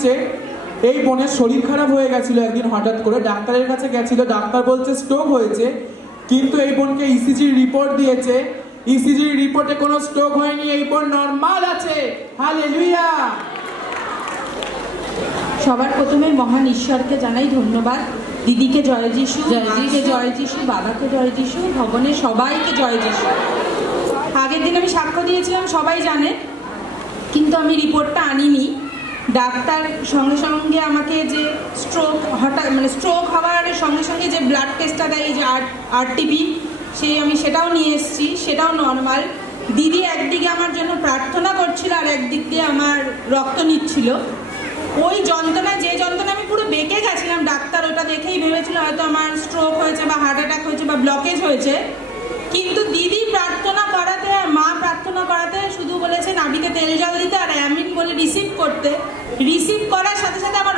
দিচ্ছে। এই বোনের শরীর খারাপ হয়ে গেছিল একদিন হঠাৎ করে, ডাক্তারের কাছে গেছিল, ডাক্তার বলছে স্ট্রোক হয়েছে, কিন্তু এই বোনকে ইসিজির রিপোর্ট দিয়েছে, ইসিজির রিপোর্টে কোনো স্ট্রোক হয়নি, এই বোন নরমাল আছে। হালেলুয়া। সবার প্রথমে মহান ঈশ্বরকে জানাই ধন্যবাদ, দিদিকে জয় যিশু, মাকে জয় যিশু, বাবাকে জয় যিশু, ভবনের সবাইকে জয় যিশু। আগের দিন আমি সাক্ষ্য দিয়েছিলাম, সবাই জানে, কিন্তু আমি রিপোর্টটা আনিনি। ডাক্তার সঙ্গে সঙ্গে আমাকে যে হঠাৎ স্ট্রোক হওয়ার সঙ্গে সঙ্গে যে ব্লাড টেস্টটা দেয়, যে আরটিপি, আমি সেটাও নিয়ে এসেছি, সেটাও নর্মাল। দিদি একদিকে আমার জন্য প্রার্থনা করছিল আর একদিক দিয়ে আমার রক্ত নিচ্ছিল। ওই যন্ত্রণা, যে যন্ত্রণা আমি পুরো বেঁকে গেছিলাম, ডাক্তার ওটা দেখেই ভেবেছিল হয়তো আমার স্ট্রোক হয়েছে বা হার্ট অ্যাটাক হয়েছে বা ব্লকেজ হয়েছে। কিন্তু দিদি প্রার্থনা করাতে আর মা প্রার্থনা করাতে শুধু বলেছে নাভিতে তেল জল দিতে আর অ্যামিন বলে রিসিভ করতে। রিসিভ করার সাথে সাথে আমার